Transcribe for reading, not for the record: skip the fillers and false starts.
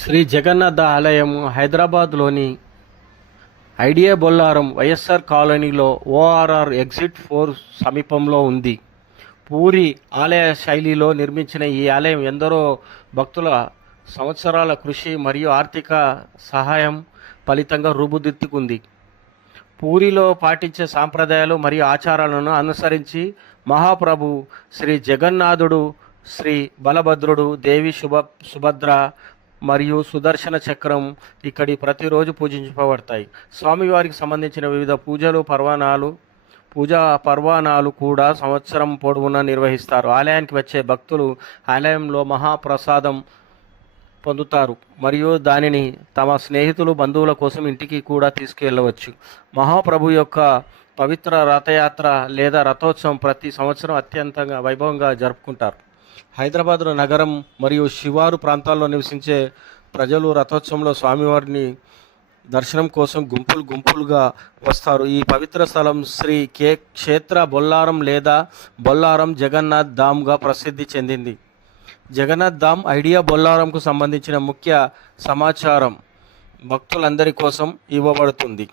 శ్రీ జగన్నాథ ఆలయం హైదరాబాద్లోని ఐడియా బొల్లారం వైఎస్ఆర్ కాలనీలో ఓఆర్ఆర్ ఎగ్జిట్ 4 సమీపంలో ఉంది. పూరి ఆలయ శైలిలో నిర్మించిన ఈ ఆలయం ఎందరో భక్తుల సంవత్సరాల కృషి మరియు ఆర్థిక సహాయం ఫలితంగా రూపుదిద్దుకుంది. పూరిలో పాటించే సాంప్రదాయాలు మరియు ఆచారాలను అనుసరించి మహాప్రభు శ్రీ జగన్నాథుడు, శ్రీ బలభద్రుడు, దేవి సుభద్ర మరియు సుదర్శన చక్రం ఇక్కడి ప్రతిరోజు పూజించబడతాయి. స్వామివారికి సంబంధించిన వివిధ పూజా పర్వాణాలు కూడా సంవత్సరం పొడవునా నిర్వహిస్తారు. ఆలయానికి వచ్చే భక్తులు ఆలయంలో మహాప్రసాదం పొందుతారు మరియు దానిని తమ స్నేహితులు, బంధువుల కోసం ఇంటికి కూడా తీసుకెళ్ళవచ్చు. మహాప్రభు యొక్క పవిత్ర రథయాత్ర లేదా రథోత్సవం ప్రతి సంవత్సరం అత్యంత వైభవంగా జరుపుకుంటారు. హైదరాబాద్ నగరం మరియు శివారు ప్రాంతాల్లో నివసించే ప్రజలు రథోత్సవంలో స్వామివారిని దర్శనం కోసం గుంపులుగా వస్తారు. ఈ పవిత్ర స్థలం శ్రీ క్షేత్ర బొల్లారం లేదా బొల్లారం జగన్నాథ్ ధామ్గా ప్రసిద్ధి చెందింది. జగన్నాథ్ ధామ్ ఐడియా బొల్లారంకు సంబంధించిన ముఖ్య సమాచారం భక్తులందరి కోసం ఇవ్వబడుతుంది.